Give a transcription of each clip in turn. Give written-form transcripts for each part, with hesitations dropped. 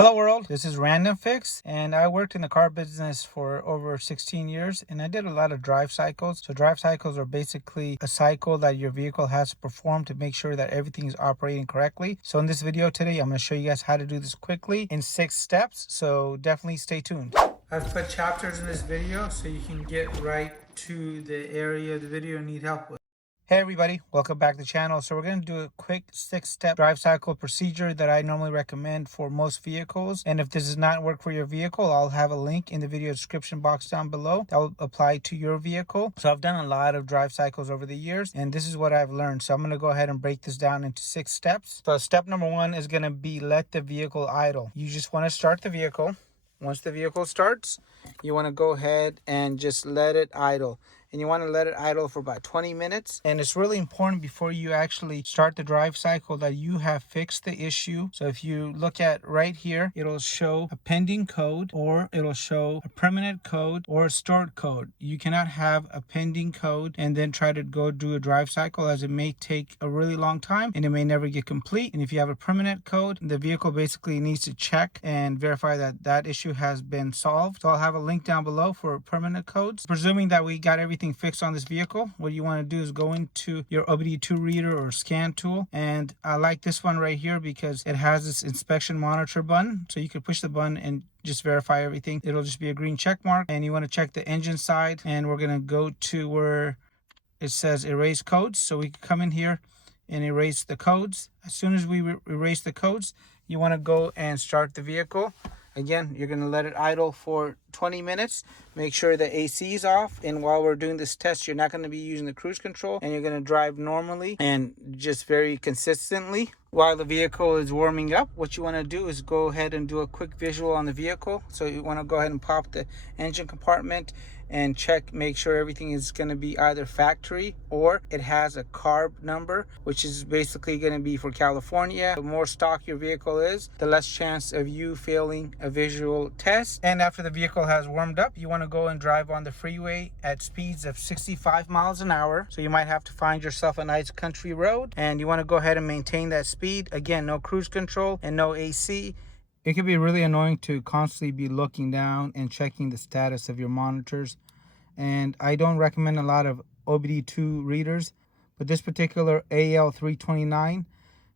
Hello world, this is Random Fix, and I worked in the car business for over 16 years, and I did a lot of drive cycles. So drive cycles are basically a cycle that your vehicle has to perform to make sure that everything is operating correctly. So in this video today, I'm going to show you guys how to do this quickly in 6 steps, so definitely stay tuned. I've put chapters in this video so you can get right to the area of the video you need help with. Hey everybody, welcome back to the channel. So we're going to do a quick 6-step drive cycle procedure that I normally recommend for most vehicles. And if this does not work for your vehicle, I'll have a link in the video description box down below that will apply to your vehicle. So I've done a lot of drive cycles over the years, and this is what I've learned. So I'm going to go ahead and break this down into 6 steps. So step number 1 is going to be let the vehicle idle. You just want to start the vehicle. Once the vehicle starts, you want to go ahead and just let it idle. And you want to let it idle for about 20 minutes. And it's really important before you actually start the drive cycle that you have fixed the issue. So if you look at right here, it'll show a pending code, or it'll show a permanent code or a stored code. You cannot have a pending code and then try to go do a drive cycle, as it may take a really long time and it may never get complete. And if you have a permanent code, the vehicle basically needs to check and verify that that issue has been solved. So I'll have a link down below for permanent codes. Presuming that we got everything fixed on this vehicle, what you want to do is go into your OBD2 reader or scan tool, and I like this one right here because it has this inspection monitor button, so you can push the button and just verify everything. It'll just be a green check mark, and you want to check the engine side, and we're going to go to where it says erase codes. So we can come in here and erase the codes. As soon as we erase the codes, you want to go and start the vehicle. Again, you're going to let it idle for 20 minutes. Make sure the AC is off. And while we're doing this test, you're not going to be using the cruise control. And you're going to drive normally and just very consistently. While the vehicle is warming up, what you want to do is go ahead and do a quick visual on the vehicle. So you want to go ahead and pop the engine compartment and check, make sure everything is going to be either factory or it has a carb number, which is basically going to be for California. The more stock your vehicle is, the less chance of you failing a visual test. And after the vehicle has warmed up, you want to go and drive on the freeway at speeds of 65 miles an hour. So you might have to find yourself a nice country road, and you want to go ahead and maintain that speed. Again, no cruise control and no AC. It can be really annoying to constantly be looking down and checking the status of your monitors. And I don't recommend a lot of OBD2 readers, but this particular AL329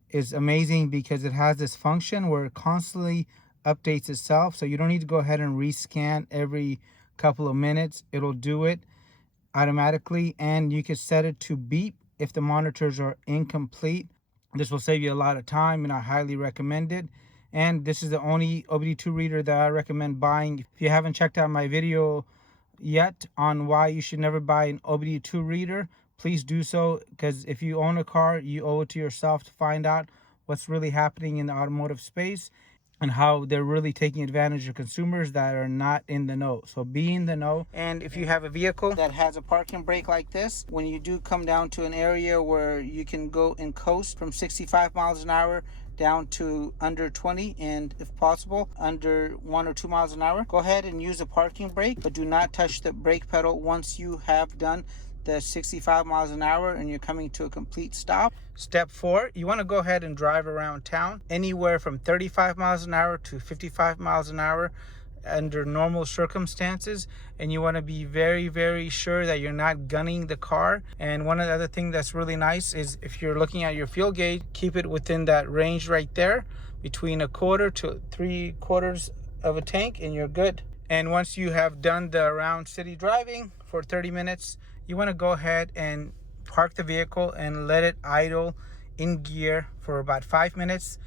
is amazing because it has this function where it constantly updates itself. So you don't need to go ahead and rescan every couple of minutes. It'll do it automatically, and you can set it to beep if the monitors are incomplete. This will save you a lot of time, and I highly recommend it. And this is the only OBD2 reader that I recommend buying. If you haven't checked out my video yet on why you should never buy an OBD2 reader, please do so, because if you own a car, you owe it to yourself to find out what's really happening in the automotive space and how they're really taking advantage of consumers that are not in the know. So be in the know. And if you have a vehicle that has a parking brake like this, when you do come down to an area where you can go and coast from 65 miles an hour down to under 20, and if possible under 1 or 2 miles an hour, go ahead and use a parking brake, but do not touch the brake pedal once you have done the 65 miles an hour and you're coming to a complete stop. Step 4, you want to go ahead and drive around town anywhere from 35 miles an hour to 55 miles an hour under normal circumstances, and you want to be very, very sure that you're not gunning the car. And one of the other things that's really nice is if you're looking at your fuel gauge, keep it within that range right there, between 1/4 to 3/4 of a tank, and you're good. And once you have done the around city driving for 30 minutes, you want to go ahead and park the vehicle and let it idle in gear for about 5 minutes.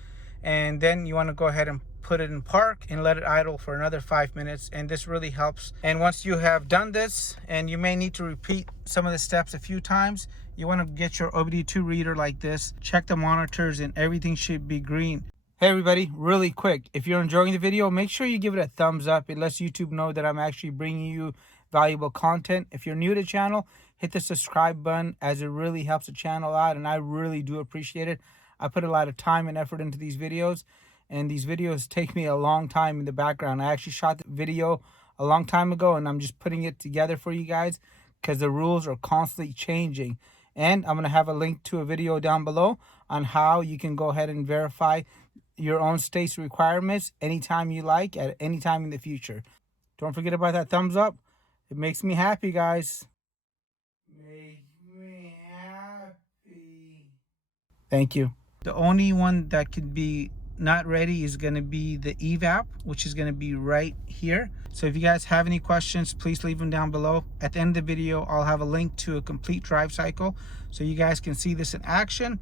And then you want to go ahead and put it in park and let it idle for another 5 minutes, and this really helps. And once you have done this, and you may need to repeat some of the steps a few times, you want to get your OBD2 reader like this, check the monitors, and everything should be green. Hey everybody, really quick, if you're enjoying the video, make sure you give it a thumbs up. It lets YouTube know that I'm actually bringing you valuable content. If you're new to the channel, hit the subscribe button, as it really helps the channel out, and I really do appreciate it. I put a lot of time and effort into these videos, and these videos take me a long time in the background. I actually shot the video a long time ago, and I'm just putting it together for you guys because the rules are constantly changing. And I'm going to have a link to a video down below on how you can go ahead and verify your own state's requirements anytime you like, at any time in the future. Don't forget about that thumbs up. It makes me happy, guys. Make me happy. Thank you. The only one that could be not ready is going to be the EVAP, which is going to be right here. So if you guys have any questions, please leave them down below. At the end of the video, I'll have a link to a complete drive cycle so you guys can see this in action.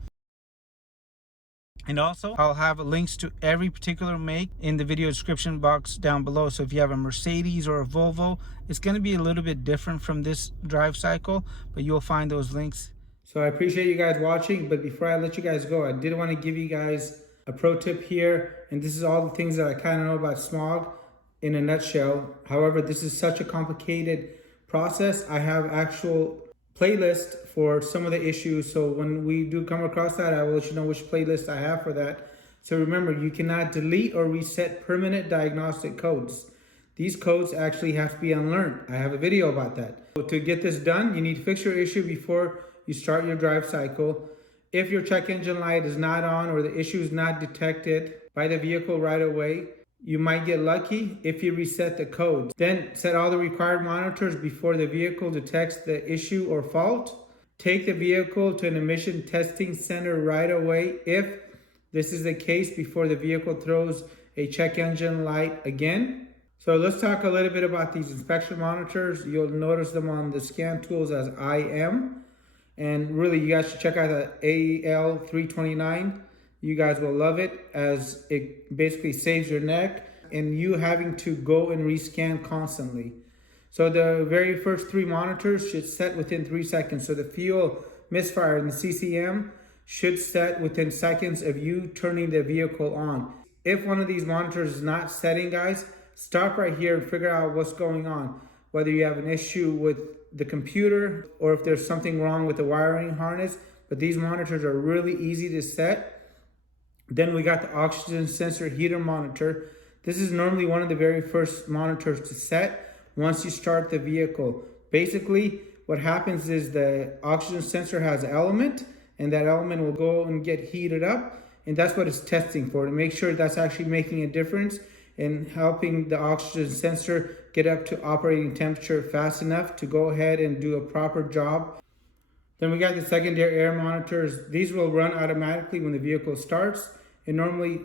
And also, I'll have links to every particular make in the video description box down below. So if you have a Mercedes or a Volvo, it's going to be a little bit different from this drive cycle, but you'll find those links. So I appreciate you guys watching, but before I let you guys go, I did want to give you guys a pro tip here. And this is all the things that I kind of know about Smog in a nutshell. However, this is such a complicated process. I have actual playlist for some of the issues, so when we do come across that, I will let you know which playlist I have for that. So remember, you cannot delete or reset permanent diagnostic codes. These codes actually have to be unlearned. I have a video about that. So to get this done, you need to fix your issue before you start your drive cycle. If your check engine light is not on or the issue is not detected by the vehicle right away, you might get lucky if you reset the codes. Then set all the required monitors before the vehicle detects the issue or fault. Take the vehicle to an emission testing center right away if this is the case before the vehicle throws a check engine light again. So let's talk a little bit about these inspection monitors. You'll notice them on the scan tools as IM. And really, you guys should check out the AL329. You guys will love it, as it basically saves your neck and you having to go and rescan constantly. So the very first 3 monitors should set within 3 seconds. So the fuel, misfire, and the CCM should set within seconds of you turning the vehicle on. If one of these monitors is not setting, guys, stop right here and figure out what's going on. Whether you have an issue with the computer or if there's something wrong with the wiring harness. But these monitors are really easy to set. Then we got the oxygen sensor heater monitor. This is normally one of the very first monitors to set once you start the vehicle. Basically, what happens is the oxygen sensor has an element, and that element will go and get heated up, and that's what it's testing for, to make sure that's actually making a difference in helping the oxygen sensor get up to operating temperature fast enough to go ahead and do a proper job. Then we got the secondary air monitors. These will run automatically when the vehicle starts. It normally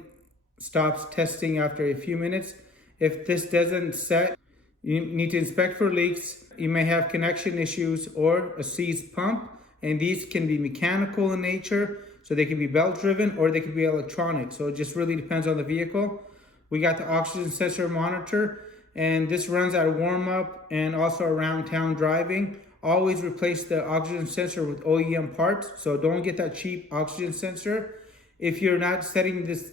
stops testing after a few minutes. If this doesn't set, you need to inspect for leaks. You may have connection issues or a seized pump, and these can be mechanical in nature, so they can be belt driven or they can be electronic. So it just really depends on the vehicle. We got the oxygen sensor monitor, and this runs at warm up and also around town driving. Always replace the oxygen sensor with OEM parts, so don't get that cheap oxygen sensor. If you're not setting this,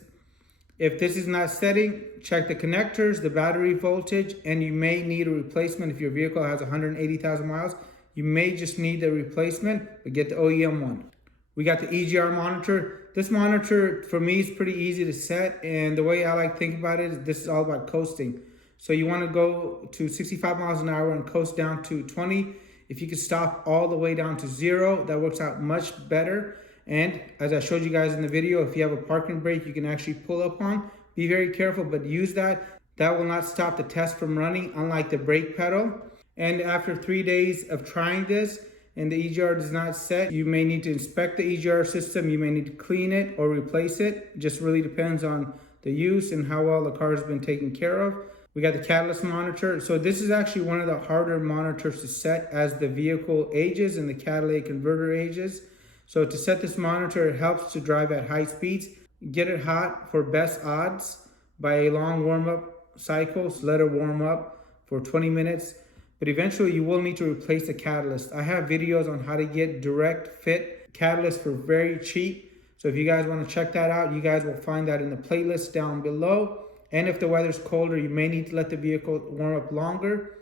if this is not setting, check the connectors, the battery voltage, and you may need a replacement. If your vehicle has 180,000 miles, you may just need a replacement, but get the OEM one. We got the EGR monitor. This monitor for me is pretty easy to set, and the way I like to think about it is this is all about coasting. So you want to go to 65 miles an hour and coast down to 20. If you could stop all the way down to 0, that works out much better. And as I showed you guys in the video, if you have a parking brake you can actually pull up on, be very careful, but use that. That will not stop the test from running, unlike the brake pedal. And after 3 days of trying this and the EGR does not set, you may need to inspect the EGR system. You may need to clean it or replace it. It just really depends on the use and how well the car has been taken care of. We got the catalyst monitor. So this is actually one of the harder monitors to set as the vehicle ages and the catalytic converter ages. So to set this monitor, it helps to drive at high speeds. Get it hot for best odds by a long warm-up cycle. So let it warm up for 20 minutes. But eventually you will need to replace the catalyst. I have videos on how to get direct fit catalyst for very cheap. So if you guys want to check that out, you guys will find that in the playlist down below. And if the weather's colder, you may need to let the vehicle warm up longer.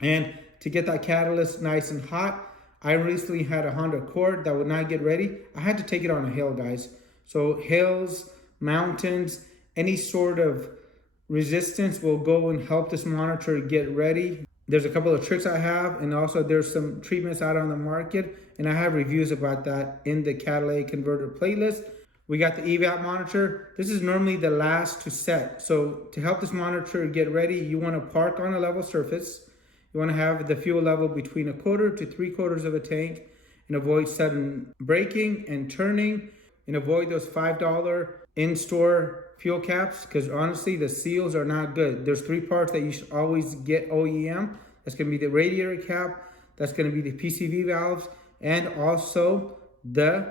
And to get that catalyst nice and hot, I recently had a Honda Accord that would not get ready. I had to take it on a hill, guys. So hills, mountains, any sort of resistance will go and help this monitor get ready. There's a couple of tricks I have, and also there's some treatments out on the market, and I have reviews about that in the catalytic converter playlist. We got the EVAP monitor. This is normally the last to set. So to help this monitor get ready, you want to park on a level surface. You want to have the fuel level between 1/4 to 3/4 of a tank, and avoid sudden braking and turning, and avoid those $5 in-store fuel caps, because honestly the seals are not good. There's 3 parts that you should always get OEM. That's going to be the radiator cap, that's going to be the PCV valves, and also the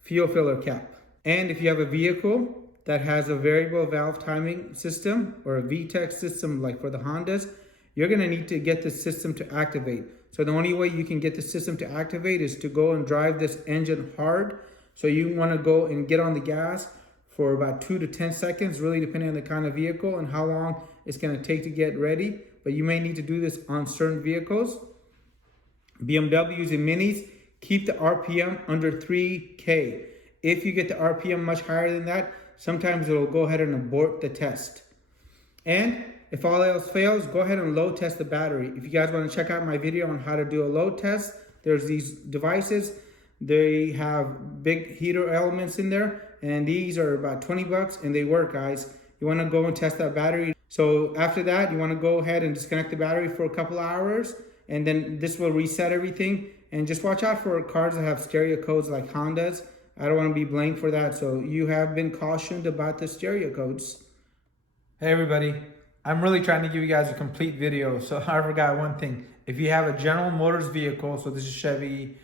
fuel filler cap. And if you have a vehicle that has a variable valve timing system or a VTECH system like for the Hondas, you're going to need to get the system to activate. So the only way you can get the system to activate is to go and drive this engine hard. So you want to go and get on the gas for about 2 to 10 seconds, really depending on the kind of vehicle and how long it's going to take to get ready. But you may need to do this on certain vehicles. BMWs and Minis, keep the RPM under 3K. If you get the RPM much higher than that, sometimes it'll go ahead and abort the test. And if all else fails, go ahead and load test the battery. If you guys want to check out my video on how to do a load test, there's these devices. They have big heater elements in there, and these are about 20 bucks and they work, guys. You want to go and test that battery. So after that, you want to go ahead and disconnect the battery for a couple hours, and then this will reset everything. And just watch out for cars that have stereo codes like Hondas. I don't want to be blamed for that. So you have been cautioned about the stereo codes. Hey everybody, I'm really trying to give you guys a complete video. So I forgot one thing. If you have a General Motors vehicle, so this is Chevy,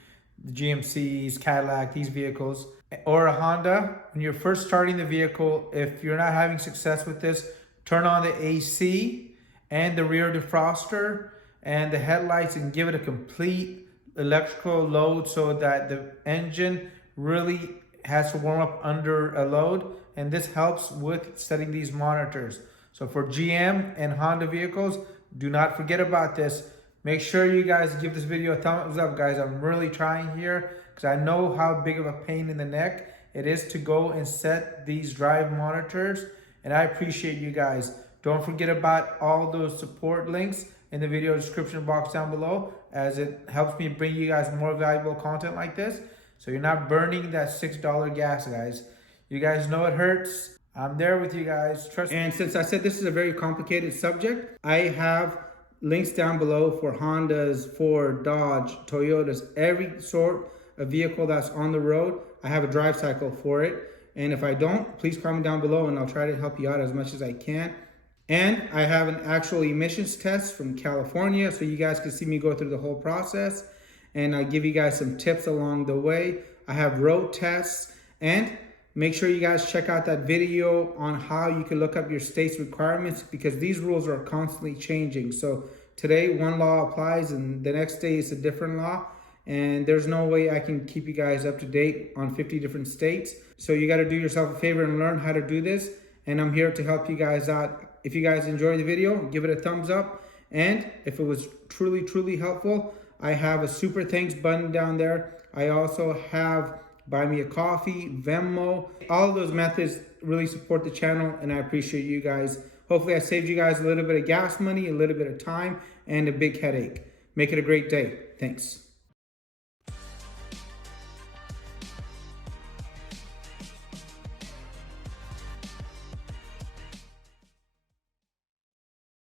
the GMCs, Cadillac, these vehicles, or a Honda, when you're first starting the vehicle, if you're not having success with this, turn on the AC and the rear defroster and the headlights and give it a complete electrical load so that the engine really has to warm up under a load, and this helps with setting these monitors. So for GM and Honda vehicles, do not forget about this. Make sure you guys give this video a thumbs up, guys. I'm really trying here because I know how big of a pain in the neck it is to go and set these drive monitors, and I appreciate you guys. Don't forget about all those support links in the video description box down below, as it helps me bring you guys more valuable content like this. So you're not burning that $6 gas, guys. You guys know it hurts. I'm there with you guys, trust me. And since I said this is a very complicated subject, I have links down below for Hondas, Ford, Dodge, Toyotas, every sort of vehicle that's on the road. I have a drive cycle for it. And if I don't, please comment down below and I'll try to help you out as much as I can. And I have an actual emissions test from California, so you guys can see me go through the whole process. And I give you guys some tips along the way. I have road tests, and make sure you guys check out that video on how you can look up your state's requirements, because these rules are constantly changing. So today one law applies and the next day it's a different law, and there's no way I can keep you guys up to date on 50 different states. So you got to do yourself a favor and learn how to do this, and I'm here to help you guys out. If you guys enjoyed the video, give it a thumbs up, and if it was truly helpful, I have a super thanks button down there. I also have buy me a coffee, Venmo. All of those methods really support the channel, and I appreciate you guys. Hopefully I saved you guys a little bit of gas money, a little bit of time, and a big headache. Make it a great day. Thanks.